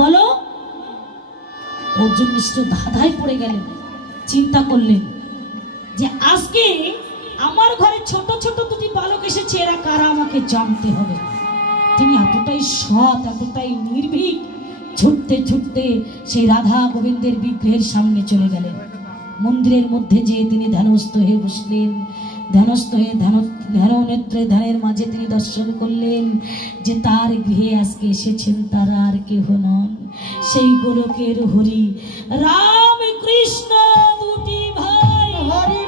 বলো। অর্জুন মিশ্র ধাঁধায় পড়ে গেলেন, চিন্তা করলেন যে আজকে আমার ঘরে ছোট ছোট দুটি বালক এসেছে, এরা কারা আমাকে জানতে হবে। তিনি এতটাই সৎ, এতটাই নির্ভীক, ছুটতে ছুটতে সেই রাধা গোবিন্দের বিগ্রহের সামনে চলে গেলেন। মন্দিরের মধ্যে যেয়ে তিনি ধ্যানস্থ হয়ে বসলেন। ধ্যানস্থ হয়ে ধ্যান নেত্রে ধ্যানের মাঝে তিনি দর্শন করলেন যে তার গৃহে আজকে এসেছেন তারা আর কেহ নন, সেই গোলকের হরি রাম কৃষ্ণ দুটি ভাই। হরি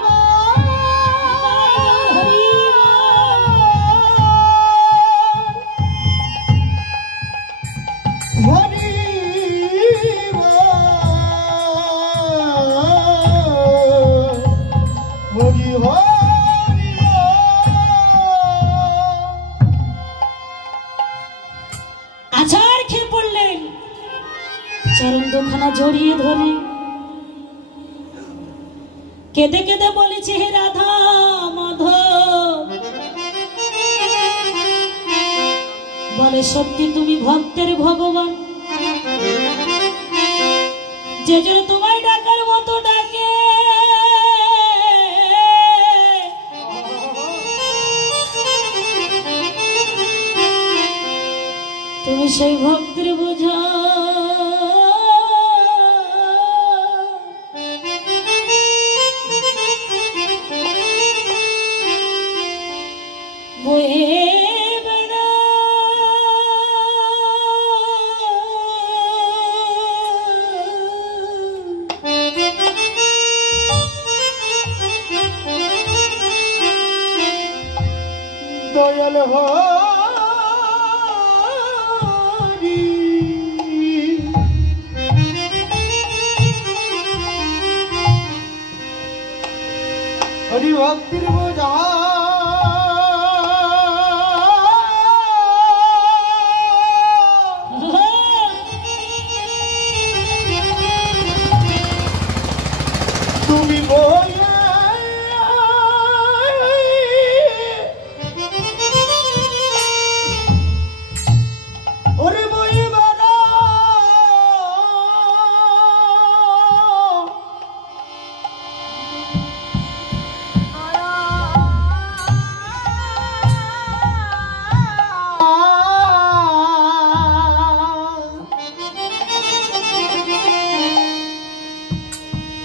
আছাড় খেয়ে পড়লেন, চরণ দুখানা জড়িয়ে ধরে কেঁদে কেঁদে বলেছে, হে রাধা মাধব, বলে সত্যি তুমি ভক্তের ভগবান, যে জন্য তোমায় ডাকার মতো ডাকে তুমি সেই ভক্তের বোঝা। দয়াল হরি ভক্তির বোঝা তুমি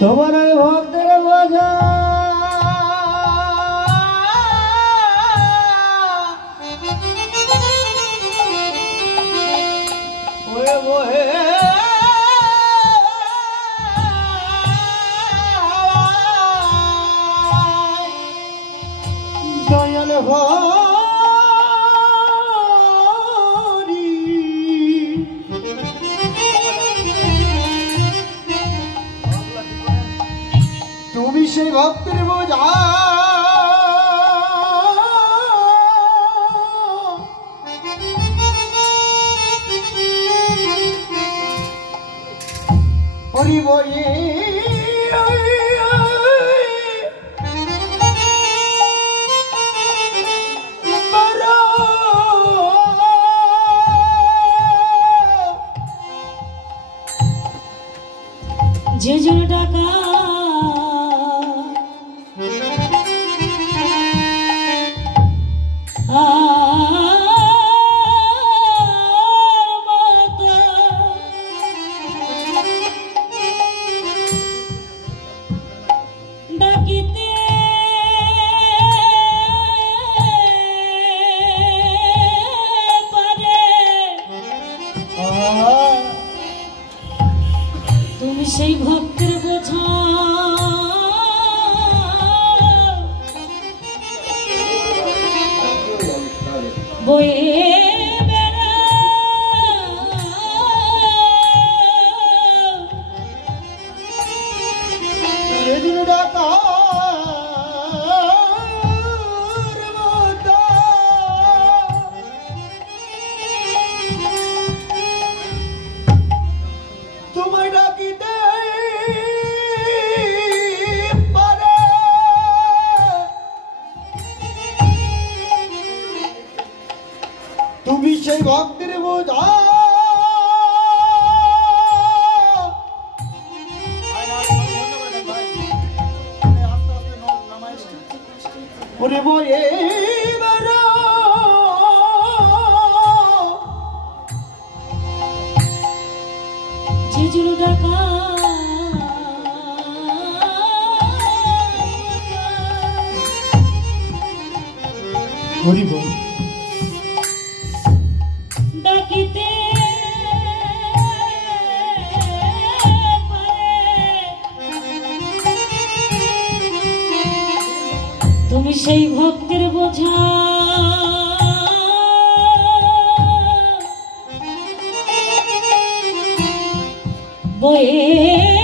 তোমার ভক্তের বোঝা ওয়ে ওহে দয়াল তুমি সেই ভক্তের বোঝা হরি বলে যে জন ডাকা ডাকিতে পারে তুমি সেই ভক্তের বোঝা বয়ে তোমায় ডাকিতে বয়ে বেড়া ঝিঝুর ডাকা হরি বল ডাকিতে তুমি সেই ভক্তের বোঝা বয়ে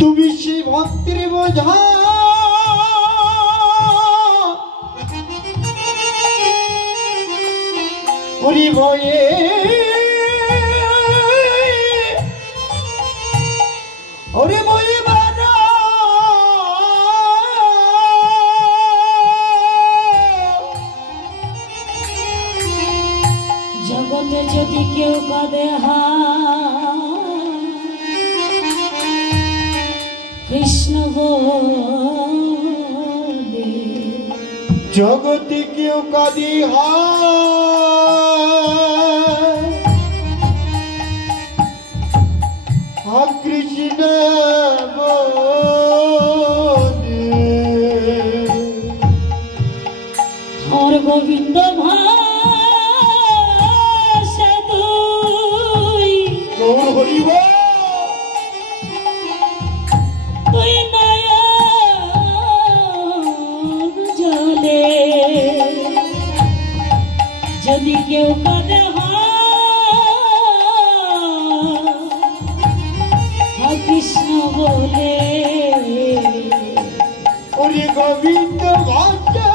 তুমি সেই ভক্তির বোঝা হরি বয়ে হরি বয়ে বেড়া জগতে যদি কেউ কাঁদে কৃষ্ণ বলে জগতে কেউ কাঁদি কৃষ্ণ বলে और गोविंद भाषा तुई গৌর হরি বল তুই নয়ন জলে যদি কেউ কাঁদে কৃষ্ণ বলে হরি গোবিন্দ ভাষা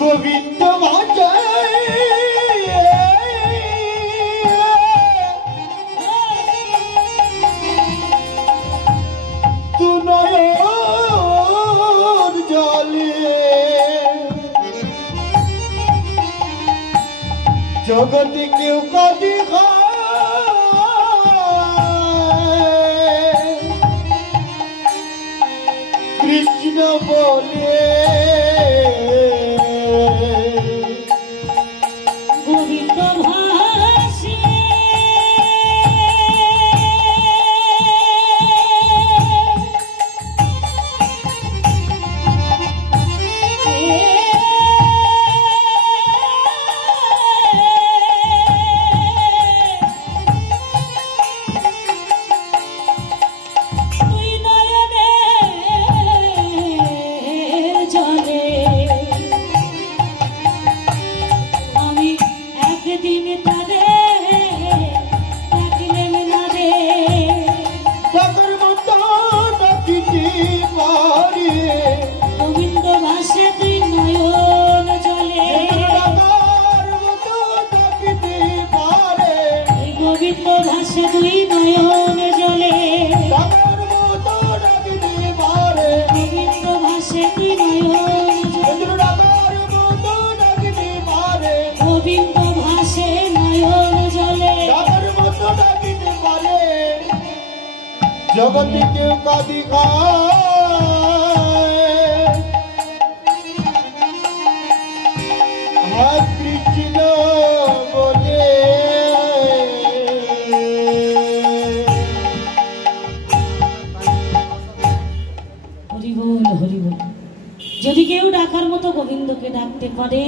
গোবিন্দ ভাষা তুনয়ন জলে জগতে কেউ কাঁদি কৃষ্ণ বলে গোবিন্দ ভাষে তুই নয়নের জলে আমি একদিন তারে ডাকলেম না রে ডাকার মতো ডাকিতে পারে গোবিন্দ ভাষে তুই নয়ন জলে ডাকার মতো ডাকিতে পারে এই গোবিন্দ ভাষে তুই নয়ন জলে ডাকার মতো ডাকিতে পারে গোবিন্দ ভাষে তুই নয়ন জলে ডাকার মতো ডাকিতে পারে গোবিন্দ ভাষে নয়ন জলে ডাকার মতো ডাকিতে পারে জগতে কেউ কাঁদি কৃষ্ণ বলে হরি বল হরি বল যদি কেউ ডাকার মতো গোবিন্দকে ডাকতে পারে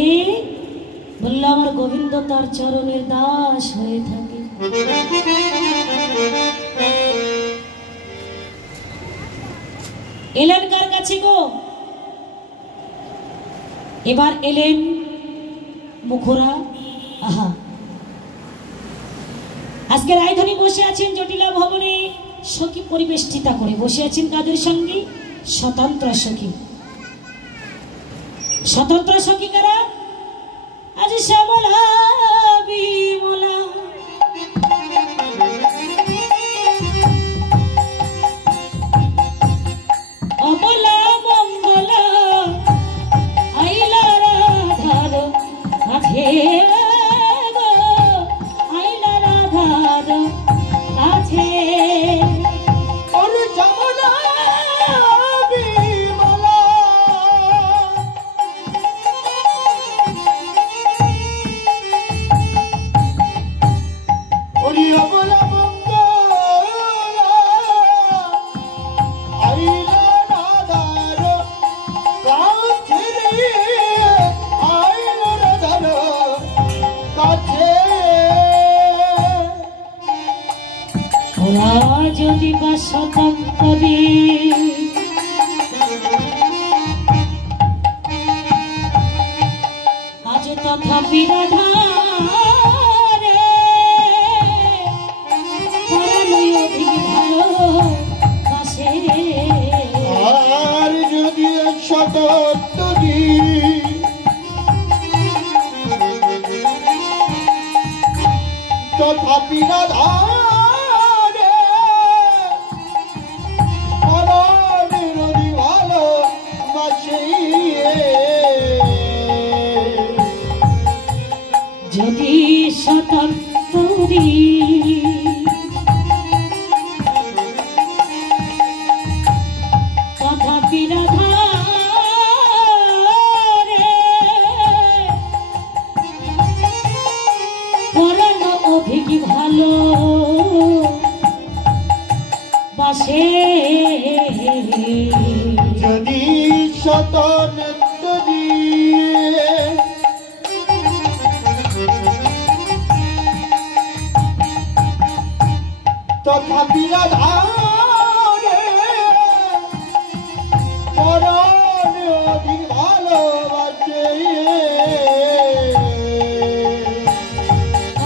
বললো আমার গোবিন্দ তার চরণের দাস হয়ে থাকে এলেন কার কাছে গো এবার এলেন মুখরা আহা আজকে রায়ধনী বসে আছেন জটিলা ভবনে সখী পরিবেষ্টিতা করে বসে আছেন কাদের সঙ্গে স্বতন্ত্র সখী স্বতন্ত্র সখী কারা আজ শ্যামলা বিমলা শতান্তরী আজ তথাপি রাধারে পরাণই অধিক ভালোবাসে। আর যদি শতান্তরী তথাপি রাধারে পরাণের অধিক ভালোবাসে। যদি শতান্তরী তথাপি রাধারে পরাণ অধিক ভালো বাসে। যদি শতান্তরী তথাপি রাধারে পরাণে অধিক ভালোবাসে।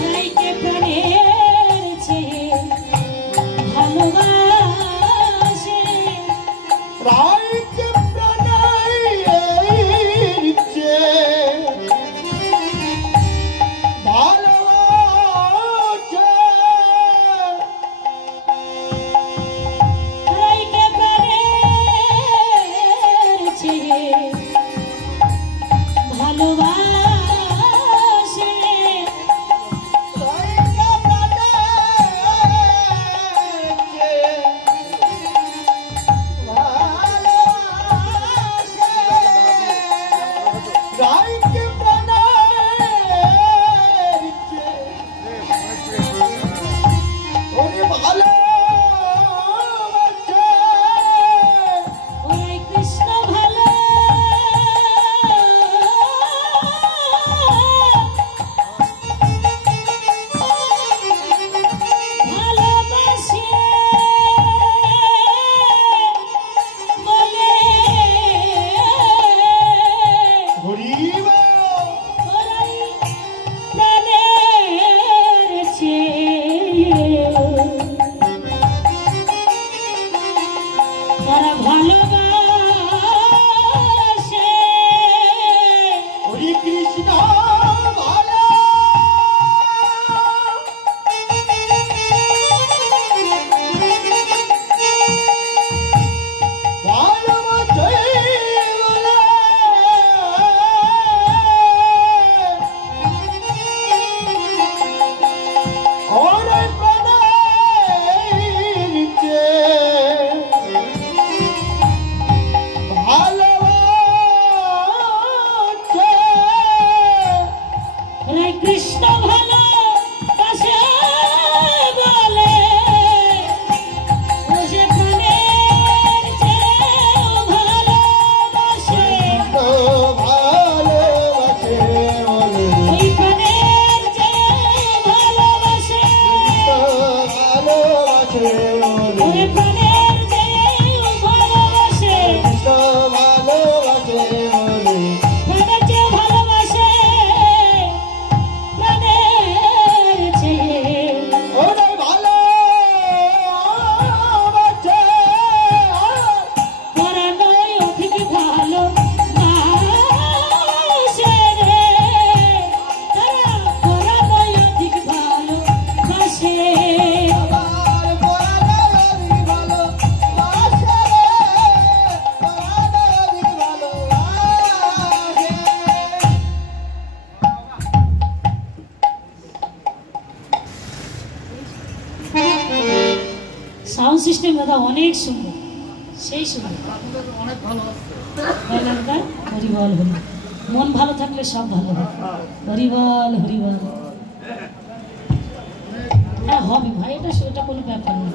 রাইকে প্রাণের চেয়ে ভালোবাসে। রাইকে প্রাণের চেয়ে ভালোবাসে। রাইকে প্রাণের চেয়ে ভালোবাসে। রাইকে প্রাণের চেয়ে ভালোবাসে। রাইকে প্রাণের চেয়ে ওরে ভালোবাসে। ওরাই কৃষ্ণ ভালো ভালোবাসে বলে হরিব ওরাই প্রাণের চেয়ে তারা ভালোবাসে। হরি কৃষ্ণ ভালো ভালোবাসে বলে ওরে প্রাণের চেয়ে ভালোবাসে। ওরাই কৃষ্ণ ভালোবাসে বলে ও যে প্রাণের চেয়েও ভালোবাসে। তো ভালোবাসে বলে ওই প্রাণের চেয়ে ভালোবাসে। তো ভালোবাসে বলে ওই প্রাণের চেয়েও ভালোবাসে। তো ভালোবাসে বলে প্রাণের চেয়ে ভালোবাসে। প্রাণের চেয়ে ওরে ভালোবাসে। পরাণই অধিক ভালোবাসে রে। তারা পরাণই অধিক ভালোবাসে। আমার পরাণের ভালোবাসে। পরাণের ভালোবাসে। সাউন্ড সিস্টেম দাদা অনেক সুন্দর, সেই সুন্দর দাদা। হরিবল হরি, মন ভালো থাকলে সব ভালো হবে। হরিবল হরিবল। হ্যাঁ হবে ভাই, এটা সেটা কোনো ব্যাপার না।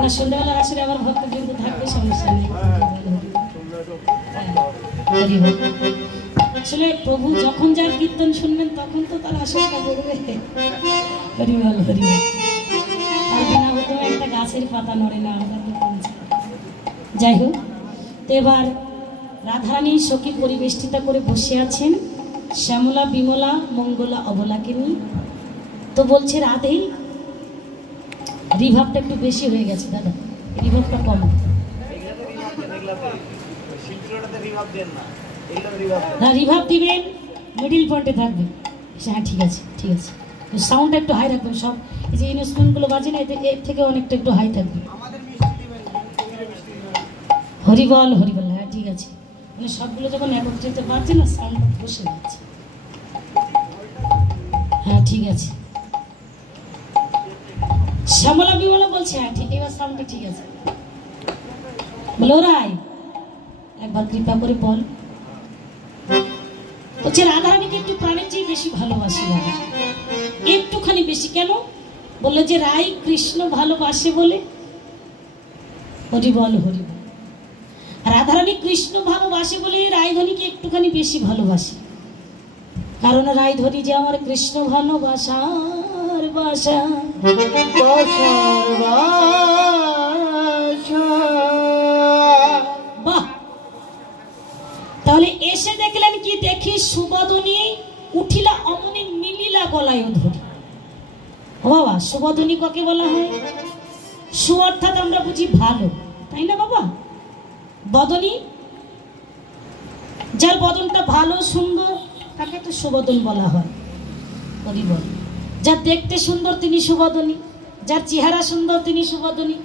না সন্ধ্যাবেলা আসলে আমার ভক্তবৃন্দ থাকবে, সমস্যা নেই। হরি বল। আসলে প্রভু যখন যার কীর্তন শুনবেন তখন তো তার আশাটা করবে। হরিবল হরিবল। তার বিনা হুকুমে একটা গাছের পাতা নড়ে না। যাই হোক, তো এবার রাধারানী সখী পরিবেষ্টিতা করে বসে আছেন শ্যামলা বিমলা মঙ্গলা অবলাকে নিয়ে। তো বলছে রাধে, রিভাবটা একটু বেশি হয়ে গেছে দাদা, রিভাবটা কম। না রিভাব দিবেন, মিডিল পয়েন্টে থাকবে। হ্যাঁ ঠিক আছে ঠিক আছে, সাউন্ডটা একটু হাই রাখবেন। সব এই যে ইনস্ট্রুমেন্টগুলো বাজে না, এর থেকে অনেকটা একটু হাই থাকবে। হরিবল হরিবল। হ্যাঁ ঠিক আছে, মানে সবগুলো যখন একত্রিত বাজছে না, সাউন্ডটা বসে যাচ্ছে। হ্যাঁ ঠিক আছে। শ্যামলা বিমলা বলছে হ্যাঁ ঠিক, এবার সাউন্ডটা ঠিক আছে। বলো রায় একবার কৃপা করে বল। বলছে রাধারানীকে একটু প্রাণের চেয়ে বেশি ভালোবাসি বাবা, একটুখানি বেশি। কেন? বললো যে রাই কৃষ্ণ ভালোবাসে বলে। হরিবল হরিবল। রাধারানী কৃষ্ণ ভালোবাসে বলে রায়ধনীকে একটুখানি বেশি ভালোবাসে। কারণ রায়ধনী যে আমার কৃষ্ণ ভালোবাসার বাসা। বাহ, তাহলে এসে দেখলেন কি? দেখি সুবদনী উঠিলা অমনি মিলিলা গলায় ধরি। ও বাবা, সুবদনী কাকে বলা হয়? সু অর্থাৎ আমরা বুঝি ভালো, তাই না বাবা? বদনী, যার বদনটা ভালো সুন্দর তাকে তো সুবদন বলা হয়। হরিবল। যার দেখতে সুন্দর তিনি সুবদনী, যার চেহারা সুন্দর তিনি সুবদনী।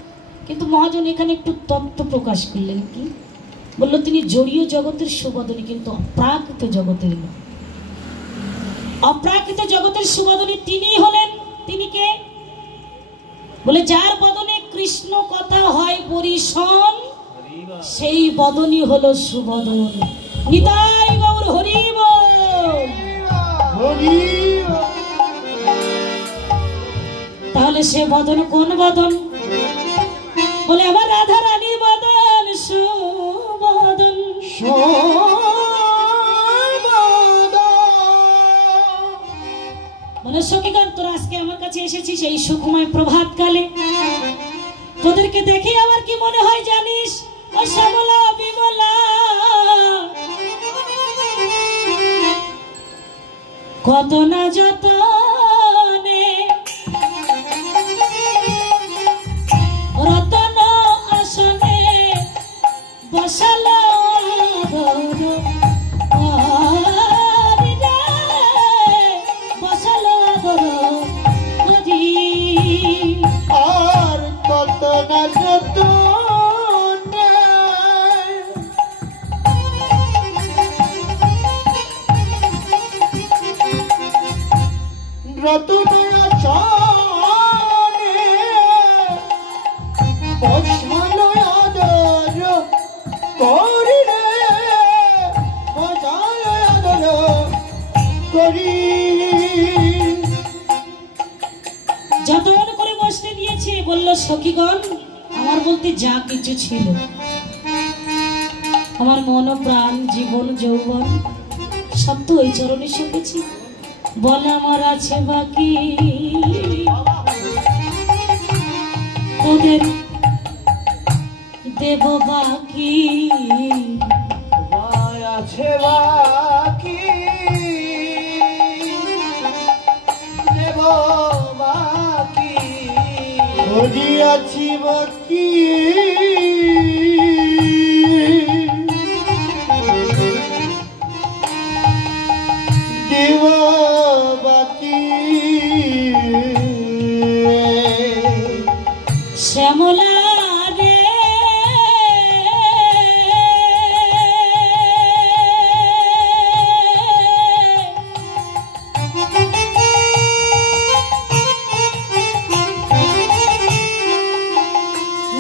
কিন্তু মহাজন এখানে একটু তত্ত্ব প্রকাশ করলেন। কি বললো? তিনি জড়ীয় জগতের সুবদনী, কিন্তু অপ্রাকৃত জগতের নয়। অপ্রাকৃত জগতের সুবদনী তিনি হলেন। তিনি কে? বলে যার বদনে কৃষ্ণ কথা হয় পরিশন, সেই বদনই হলো সুবদন। নিতাই গৌর হরিবল। তাহলে সে বদন কোন বদন? বলে আমার রাধা রানীর বদন সুবদন। বলে সখীগণ, তোরা আজকে আমার কাছে এসেছিস এই সুখময় প্রভাত কালে। তোদেরকে দেখে আমার কি মনে হয় জানিস? ও শ্যামলা বিমলা, কত না যতনে রতন আসনে বসালো বসালো আর কত না যত রতনা চানে বসালো আদর করি রে, বসালো আদর করি। যতন করে বসতে দিয়েছে। বলল সখীগণ, আমার বলতে যা কিছু ছিল, আমার মন প্রাণ জীবন যৌবন সব তো ওই চরণে সঁপেছি। বলে আমার আছে বাকি, তোদের দেব বাকি। আছে বাকি, দেব বাকি, আছি বাকি। দেব বাকি। শ্যামলা রে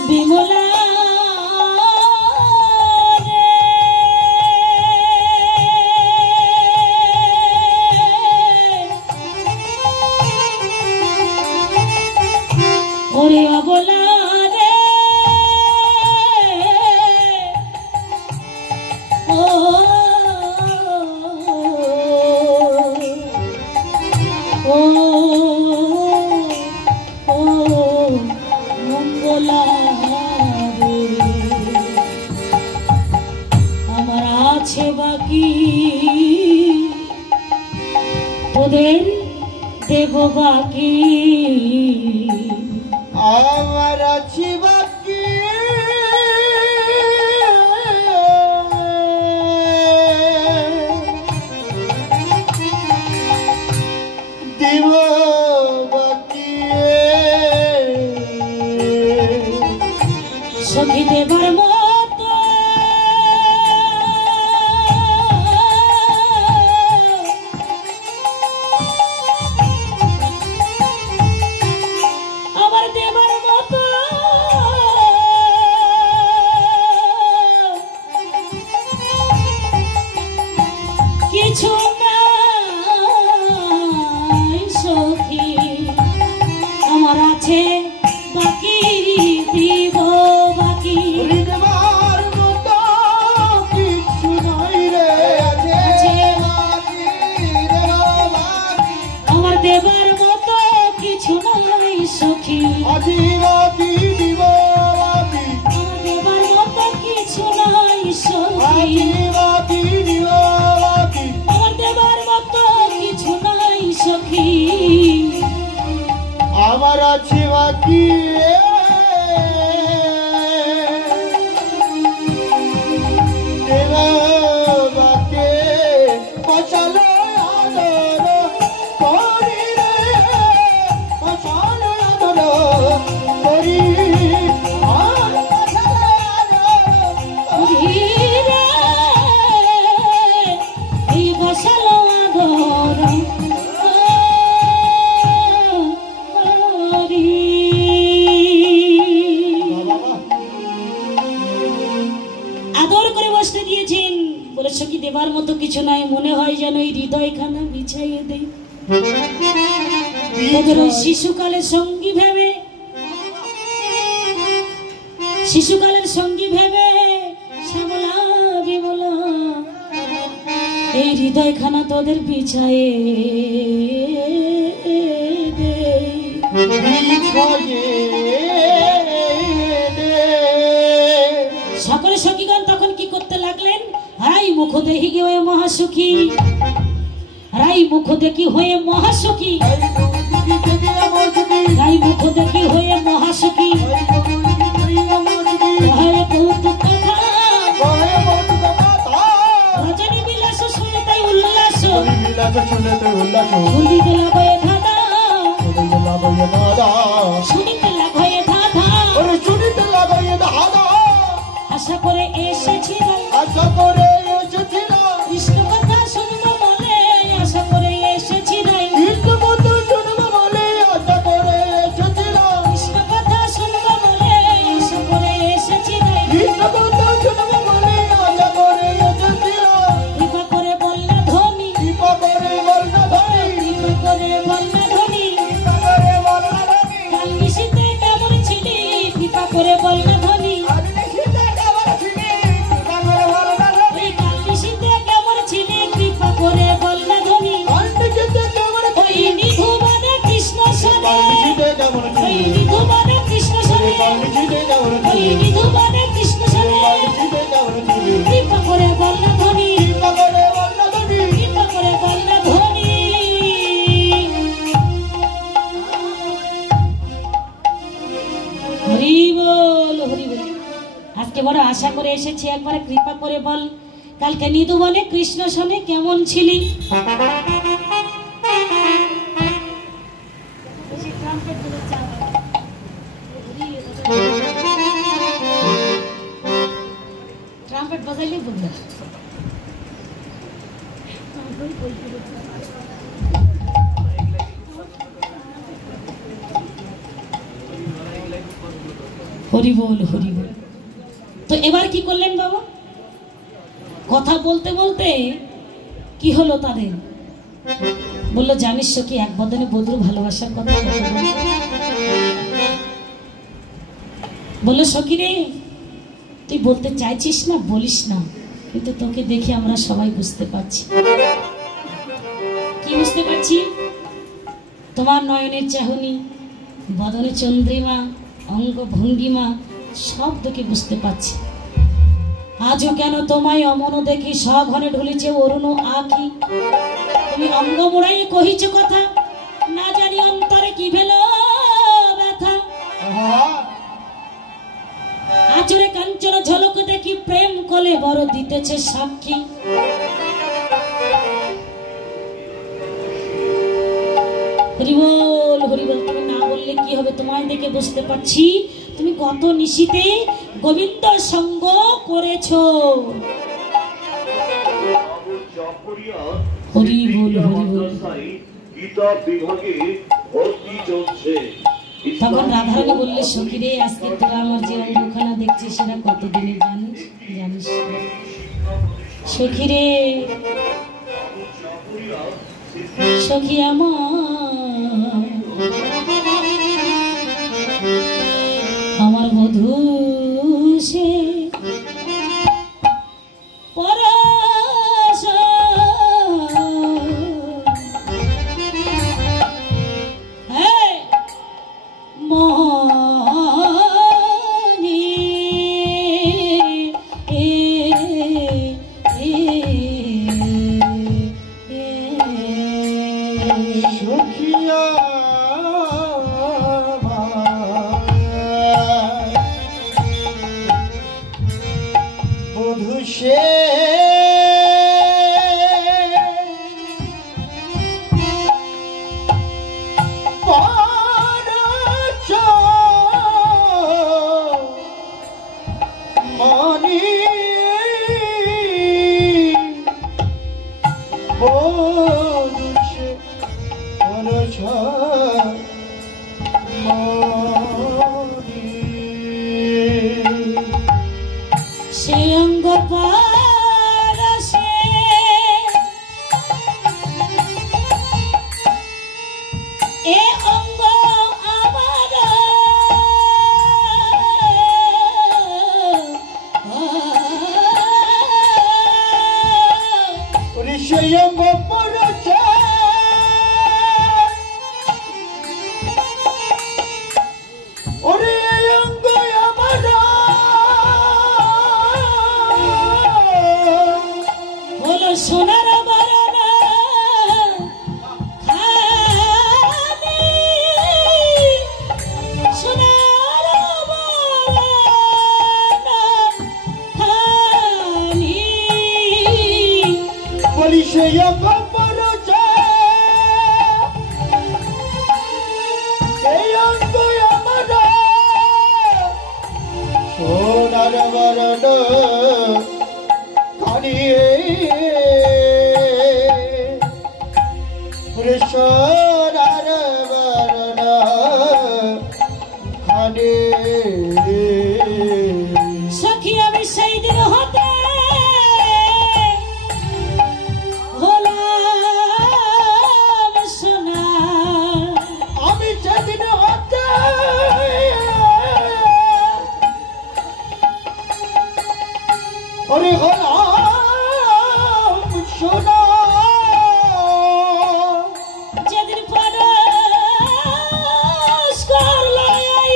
বিমলা ওরে অবলা রে, ও তোদের দেব বাকি আমার আছি বাকি দিব বাকি সখী দেবার মতো আমার দেবার মতো কিছু নাই সখী আমার আছে বাকি দিব বাকি দেবার মতো কিছু নাই রে আছে বাকি দেব বাকি আমার দেবার মতো কিছু নাই সখী আজি বাকি দিব বাকি আমার দেবার মতো কিছু নাই সখী আজি বাকি দিব বাকি আমার দেবার মতো কিছু নাই সখী আমার আছে বাকি দেব বাকি পছালো আদর করি রে পছালো আদর করি আর পছালো আদর ধীরে এই বসালো আদর করি। আদর করে বসতে দিয়েছেন বলেছ কি দেবার মতো কিছু নাই মনে হয় যেন এই হৃদয়খানা বিছাইয়ে দেই তোদের ওই শিশুকালের সঙ্গী ভেবে শিশুকালের সঙ্গী ভেবে শ্যামলা বিমলা এই হৃদয়খানা তোদের বিছায়ে দেই। সকলে সখীগণ তখন কি করতে লাগলেন হাই মুখ দেখি কি হয়ে মহাসুখী রাই মুখ দেখি হয়ে মহাসুখী রাই মুখ দেখি হয়ে মহাসুখী কহে কৌতুক কথা রজনী বিলাস শুনে তাই উল্লাস শুনিতে লাগয়ে ধাঁধা শুনিতে লাগয়ে ধাঁধা আশা করে এসেছিলাম কৃষ্ণ কথা শুনবো বলে আশা করে এসেছিলাম কৃষ্ণ কথা শুনবো বলে আশা করে এসেছিলাম কৃপা করে বল না ধনী কৃপা করে বল না ধনী কাল নিশীতে কেমন ছিলি কৃপা করে বল না ধনী ওই কাল নিশীতে কেমন ছিলি কৃপা করে বল না ধনী ওই নিধুবনে কৃষ্ণ সনে ওই নিধুবনে কৃষ্ণ সনে ওই নিধুবনে কৃষ্ণ সনে কৃপা করে বল না ধনী কৃপা করে বল না ধনী হরি বল হরি বল আজকে বড় আশা করে এসেছি একবারে কৃপা করে বল কালকে নিধুবনে কৃষ্ণ সনে কেমন ছিলি ট্রাম্পেট বাজাইলে বলবে হরি বল হরি বল তো এবার কি করলেন বাবা কথা বলতে বলতে কি হলো তাদের বললো জানিস কি এক বদনে বদরু ভালোবাসার কথা বললো সখী রে তুই বলতে চাইছিস না বলিস না কিন্তু তোকে দেখে আমরা সবাই বুঝতে পারছি কি বুঝতে পারছি তোমার নয়নের চাহনি বদনে চন্দ্রিমা অঙ্গ ভঙ্গিমা সব তোকে বুঝতে পারছি আজও কেন তোমায় অমন দেখি সঘনে ঢুলিছে অরুণ আখি। তুমি অঙ্গ মোড়াই কহিছ কথা, না জানি অন্তরে কি ভেল ব্যথা। আচরে কাঞ্চন ঝলক দেখি প্রেম কলে বড় দিতেছে সাক্ষী। হরিবল হরিবল। তুমি না বললে কি হবে, তোমায় দেখে বুঝতে পারছি তুমি কত নিশিতে গোবিন্দ সঙ্গ করেছো। হরিবল হরিবল। তখন রাধারানী বললে, সখী রে, আজকে তোরা আমার যে অঙ্গখানা দেখছিস সেটা কতদিনের জানিস? জানিস সখী রে, সখী আমার বধূ সে পরশ মনি সখিয়া বধূ সে মনি বধূ সে পরশ মনি সে অঙ্গ পরশে এ অঙ্গ আমার সেই অঙ্গ পরশে ওরে অঙ্গ আমার হলো সোনার বরণা খালি, সোনার বরণা খালি। বলি সেই অঙ্গ পরশে এই অঙ্গ আমার সোনার বরণ কানিয়ে সোনার বরণ খানে সখী আমি সেই দিন হতে হলাম সোনা। আমি সেদিন হতে ওরে হলাম সোনা। যেদিন পরশ করলো এই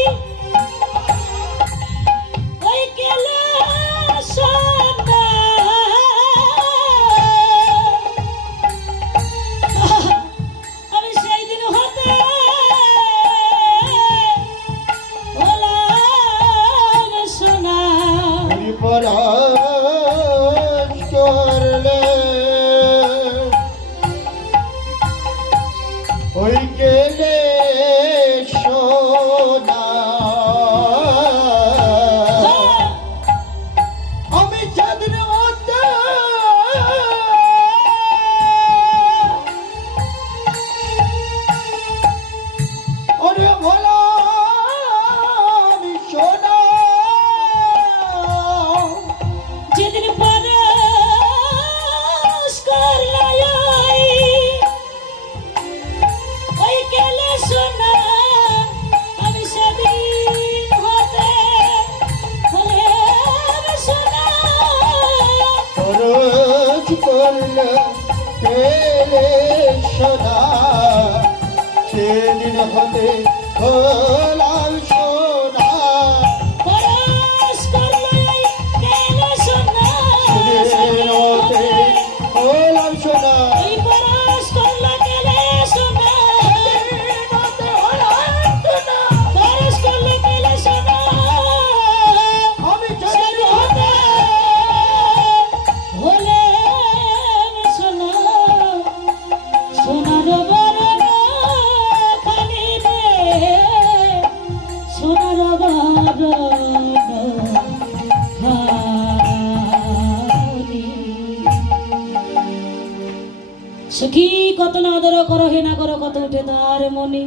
কত না আদর করো হেনা করো কত উঠে তার মনে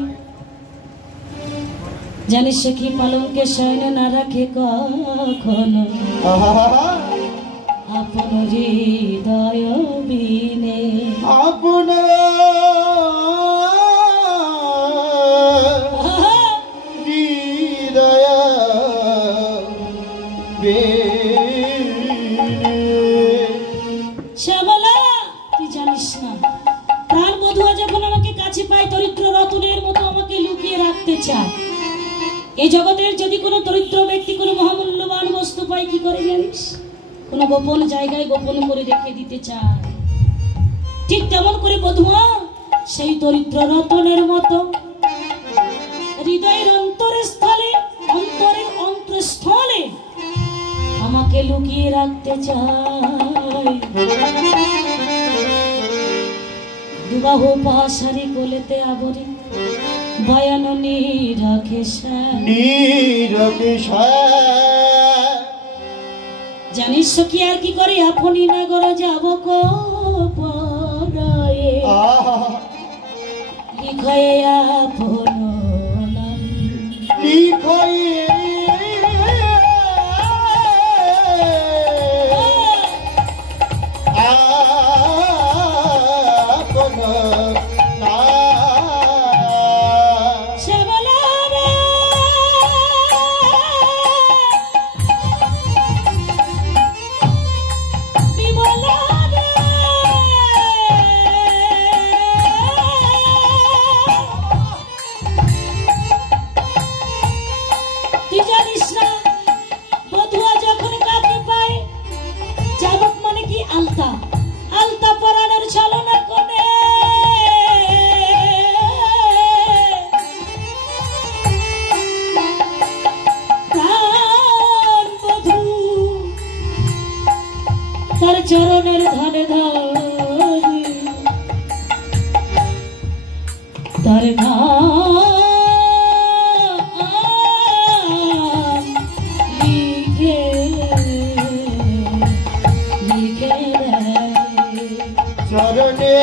জানিস সখী পালঙ্কে শয়ন না রাখে কখনো আপন হৃদয় বিনে আপন হৃদয় বিনে। শ্যামলা তুই জানিস না প্রাণ বধুয়া যখন আমাকে কাছে পায় দরিদ্র রতনের মতো আমাকে লুকিয়ে রাখতে চায়। এই জগতের যদি কোনো দরিদ্র ব্যক্তি কোনো মহামূল্যবান বস্তু পায় কি করে জানিস? কোনো গোপন জায়গায় গোপন করে রেখে দিতে চায়। ঠিক তেমন করে বধুয়া সেই দরিদ্র রতনের মতো হৃদয়ের অন্তরস্থলে অন্তরের অন্তঃস্থলে আমাকে লুকিয়ে রাখতে চায়। দুবাহু পাশারি কোলেতে আবরি বয়াননি রাখে জানিস কি আর কি করে আপনি নগর যাব কোপরায়ে লিখয়ে আপন নাম লিখয়ে আপন তার চরণের ধারে ধারে তার লিখে লিখে চরণে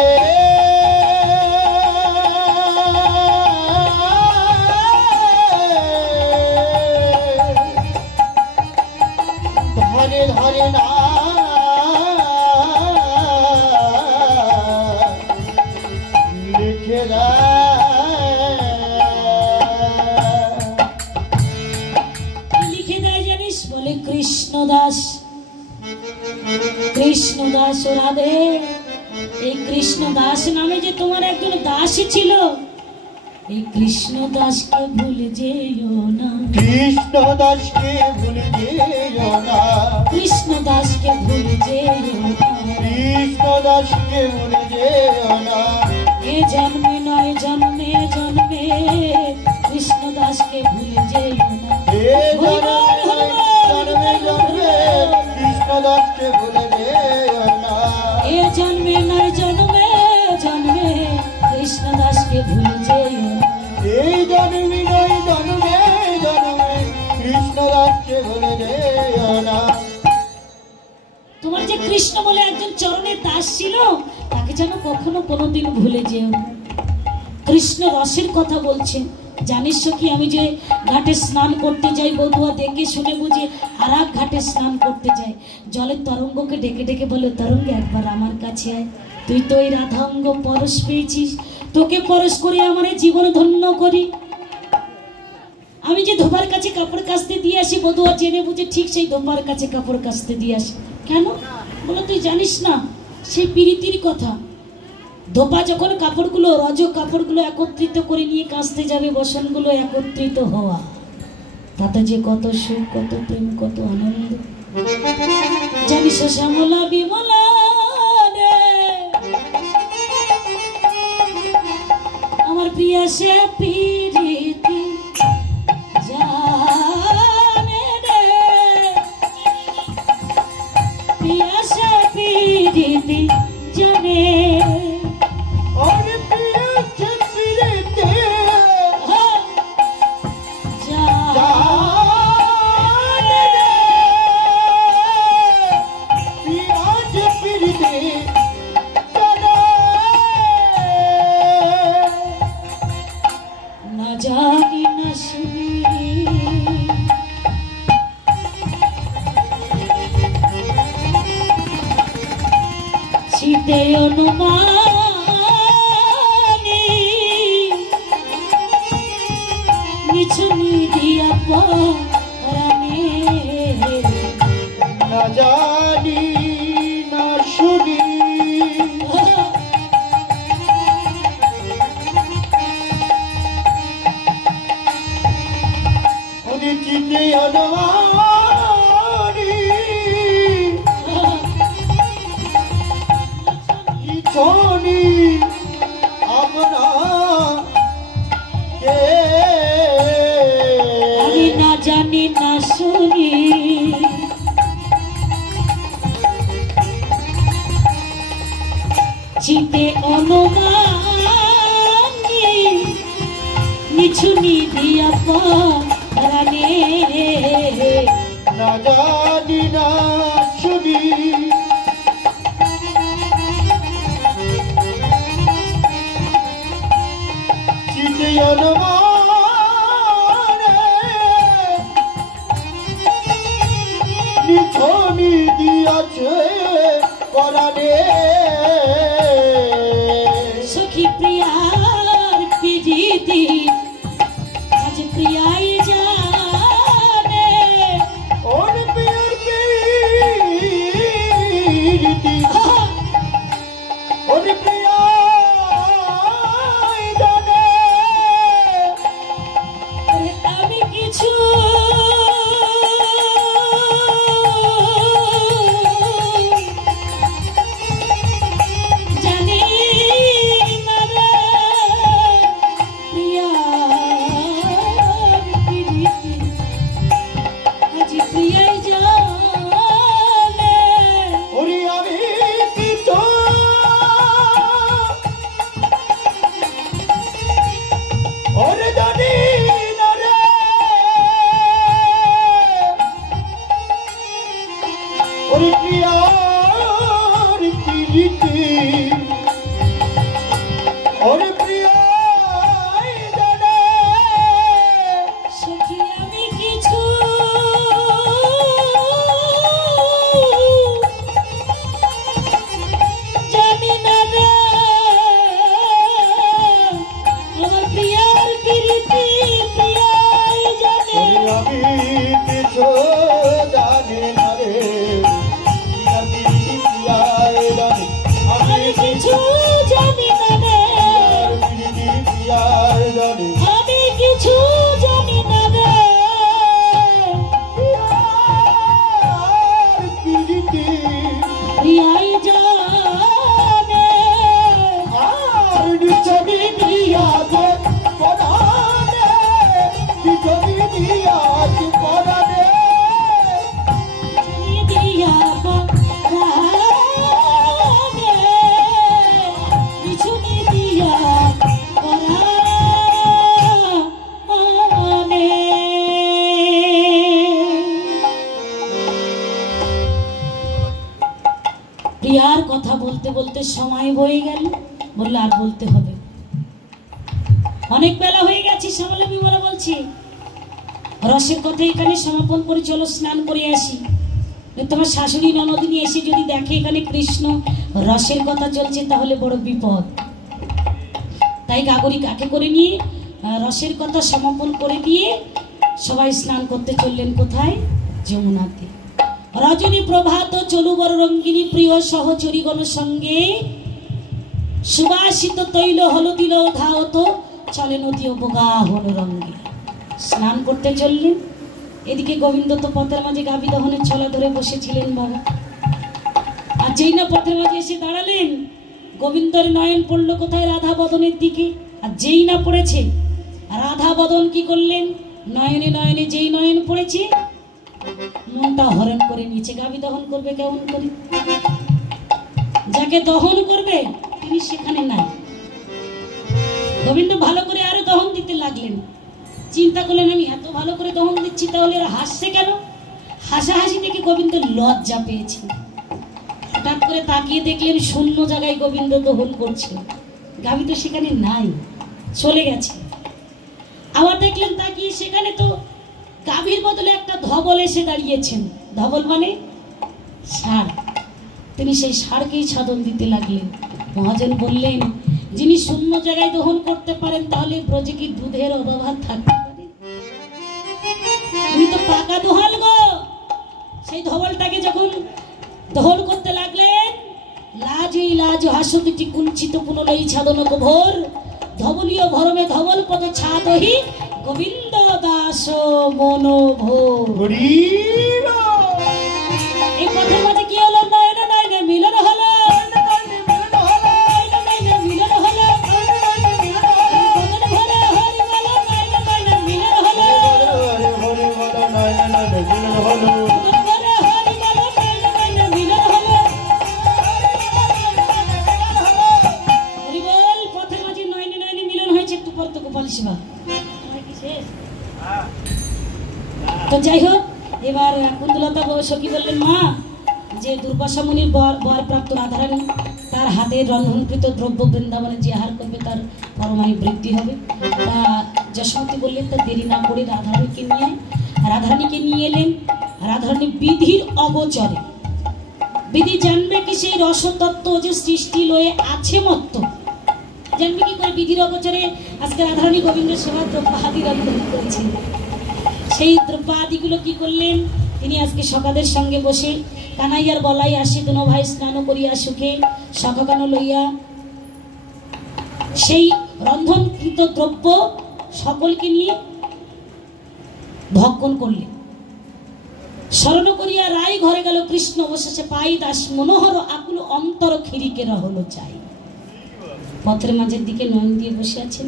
ধরে ধরে না লিখে লিখে দেয় জানিস বলে কৃষ্ণদাস কৃষ্ণদাস রাধে এই কৃষ্ণদাস নামে যে তোমার একজন দাসী ছিল এই কৃষ্ণদাসকে ভুলে যেও না কৃষ্ণদাসকে ভুলে যেও না কৃষ্ণদাসকে ভুলে যেও না কৃষ্ণদাসকে ভুলে যেও না এ জন্মে নয় জন্মে জন্মে কৃষ্ণদাসকে ভুলে যেও না এ জন্মে জন্মে কৃষ্ণদাসকে ভুলে যেও না এ জন্মে নয় জন্মে জন্মে কৃষ্ণদাসকে ভুলে যেও না এই জন্মে নয় জন্মে জন্মে কৃষ্ণদাসকে ভুলে যেও না। তোমার যে কৃষ্ণ বলে একজন চরণের দাস ছিল তাকে যেন কখনো কোনোদিন ভুলে যেও না। কৃষ্ণ রসের কথা বলছে জানিস কি আমি যে ঘাটে স্নান করতে যাই বধুয়া দেখে শুনে বুঝে আর এক ঘাটে স্নান করতে যাই জলের তরঙ্গকে ডেকে ডেকে বলে তরঙ্গ একবার আমার কাছে আয় তুই তো ওই রাধাঙ্গ পরশ পেয়েছিস তোকে পরশ করে আমার জীবন ধন্য করি। আমি যে ধোবার কাছে কাপড় কাচতে দিয়ে আসি বধুয়া জেনে বুঝে ঠিক সেই ধোবার কাছে কাপড় কাচতে দিয়ে আসি কেন বলো তুই জানিস না সেই প্রীতির কথা ধোপা যখন কাপড়গুলো রজ কাপড়গুলো একত্রিত করে নিয়ে কাচতে যাবে বসনগুলো একত্রিত হওয়া তাতে যে কত সুখ কত প্রেম কত আনন্দ জানিস শ্যামলা বিমলা রে আমার প্রিয়া সে প্রীতি জানে রে প্রিয়া সে প্রীতি জানে শুনি দিয়া পরাণে না জানি না শুনি চিতে অনুমানি ইছনি আপনা কে আমি না জানি না শুনি চিতে অনুমানি নিছুনি দিয়া পরাণে না জানি না শুনি চিতে অনুমানে নিছনি দিয়াছে পরাণে সখী প্রিয়ার পিজিতি আজ প্রিয়াই জানে ওর প্রিয়র প্রীতি ওর প্রিয়াই জানে আমি কিছু জানি না রে প্রিয়ার পিরিতি আজ প্রিয়াই জানে ওরে আমি কিছু ওরে জানি না রে ওরে প্রিয়ার প্রীতি ওরে প্রিয়াই জানে সখী আমি কিছু জানি না রে আমার প্রিয়ার প্রীতি প্রিয়াই জানে ওরে আমি কিছু জানি না রে আমি প্রিয়াই জানি আমি আমি কিছু জানি না রে প্রীতি প্রিয়াই জানি আমি কিছু জানি না রে প্রিয়ার প্রীতি প্রিয়াই জানে আর নিচনি দিয়াছে পরাণে নিচনি দিয়াছে পরাণে দিয়া পরাণে নিছুনি দিয়া পরাণে প্রিয়ার কথা বলতে বলতে সময় বয়ে গেল বললে আর বলতে হবে অনেক বেলা হয়ে গেছে শ্যামলা বিমলা বলছি রসের কথা এখানে সমাপন করে চলো স্নান করে আসি তোমার শাশুড়ি ননদিনী এসে যদি দেখে এখানে কৃষ্ণ রসের কথা চলছে তাহলে বড় বিপদ তাই গাগরি কাকে করে নিয়ে রসের কথা সমাপন করে দিয়ে সবাই স্নান করতে চললেন কোথায় যমুনাতে রজনী প্রভাত চলু বড় রঙ্গিনী প্রিয় সহচরীগণ সঙ্গে সুবাসিত তৈল হলদিল ধাওত চলে নদী বোগা হল রঙ্গে স্নান করতে চললেন এদিকে গোবিন্দ তো পথের মাঝে গাভী দহনের ছলা ধরে বসেছিলেন বাবা আর যেই না পথের মাঝে এসে দাঁড়ালেন গোবিন্দর নয়ন পড়লো কোথায় রাধা বদনের দিকে আর যেই না পড়েছে রাধা বদন কি করলেন নয়নে নয়নে যেই নয়ন পড়েছে মনটা হরণ করে নিয়েছে গাভী দহন করবে কেমন করে যাকে দহন করবে তিনি সেখানে নাই গোবিন্দ ভালো করে আরো দহন দিতে লাগলেন চিন্তা করলেন আমি এত ভালো করে দহন দিচ্ছি তাহলে এরা হাসছে কেন হাসাহাসি থেকে গোবিন্দ লজ্জা পেয়েছে হঠাৎ করে তাকিয়ে দেখলেন শূন্য জায়গায় গোবিন্দ দহন করছে গাভী তো সেখানে নাই চলে গেছে আবার দেখলেন তাকিয়ে সেখানে তো গাভীর বদলে একটা ধবল এসে দাঁড়িয়েছেন ধবল মানে ষাঁড় তিনি সেই ষাঁড়কেই সাধন দিতে লাগলেন মহাজন বললেন যিনি শূন্য জায়গায় দহন করতে পারেন তাহলে ব্রজে কি দুধের অভাব থাকতে পারে তো পাকা দোহাল গো। সেই ধবলটাকে যখন ধোল করতে লাগলেন, লাজই লাজ হাসতিটি কুঞ্চিত পুনলই ছাদনক ভোর, ধবলীয় ভরমে ধবল পদ ছাদহি গোবিন্দ দাস মনোভোর। এই পথের মাঝে কি হলো? নয়ন নয়নে মিলন হলো, মিলন হলো, বদন ভরে হরি বল, নয়ন নয়নে মিলন হলো, বদন ভরে হরি বল, নয়ন নয়নে মিলন হলো। হরি বল, পথের মাঝে নয়নে নয়নে মিলন হয়েছে। একটু পর তো গোপাল শিবা তো যাই হোক, এবার কুন্দলতা সখী বললেন, মা যে দুর্বাসা মুনির বরপ্রাপ্ত রাধারানী, তার হাতের রন্ধনকৃত দ্রব্য বৃন্দাবনে যে আহার করবে তার পরমায়ু বৃদ্ধি হবে। তা যশোমতী বললেন, তা দেরি না করে রাধারানীকে নিয়ে এলেন। রাধারানী বিধির অগোচরে, বিধি জানবে কি সেই রসতত্ত্ব যে সৃষ্টি লয়ে আছে মত্ত, জানবে কি করে বিধির অগোচরে? আজকে রাধারানী গোবিন্দের সেবা দ্রব্যাদি রন্ধন করেছেন। সেই দ্রব্যাদিগুলো কি করলেন? তিনি আজকে সখাদের সঙ্গে বসে কানাইয়ার বলাই আসি দুনো ভাই স্নান করিয়া সুখে সখাকানো লইয়া সেই রন্ধনকৃত দ্রব্য সকলকে নিয়ে ভক্ষণ করলেন। স্মরণ করিয়া রায় ঘরে গেল কৃষ্ণ, অবশেষে পাই দাস মনোহর আকুল অন্তর খিরিকে হলো চাই। পথের মাঝের দিকে নয়ন দিয়ে বসে আছেন।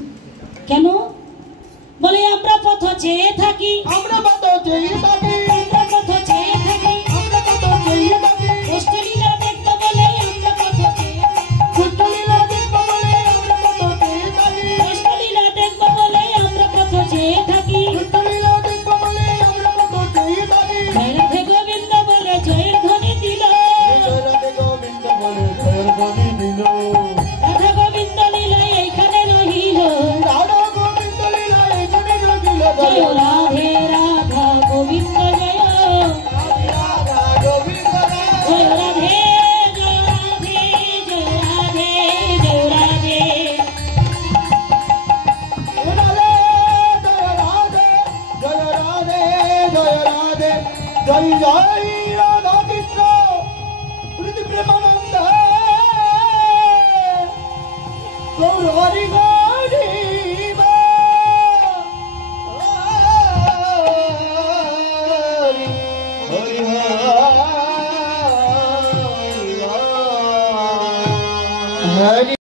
কেন? বলে আমরা পথ চেয়ে থাকি, আমরা পথ চেয়ে থাকি, আমরা পথ চেয়ে থাকি, আমরা পথ চেয়ে থাকি, কষ্টলীলা দেখতে বলে আমরা পথ চেয়ে থাকি, কষ্টলীলা দেখব বলে আমরা পথ চেয়ে থাকি, কষ্টলীলা দেখব বলে আমরা পথ চেয়ে থাকি, কষ্টলীলা দেখব বলে আমরা পথ চেয়ে থাকি। রাধে গোবিন্দ বলে জয়ের ধ্বনি দিল, রাধে গোবিন্দ বলে জয়ের ধ্বনি দিল, রাধা গোবিন্দ লীলায় এইখানে রহিল, রাধা গোবিন্দ লীলা এখানে রহিল। জয় রাধে রাধা গোবিন্দ জয়, রাধা গোবিন্দ জয় রাধে জয় রাধে জয় রাধে জয় রাধে। জয় রাধে জয় রাধে জয় জয় রাধা কৃষ্ণ প্রীতি প্রেমানন্দ গৌর হরি গৌরী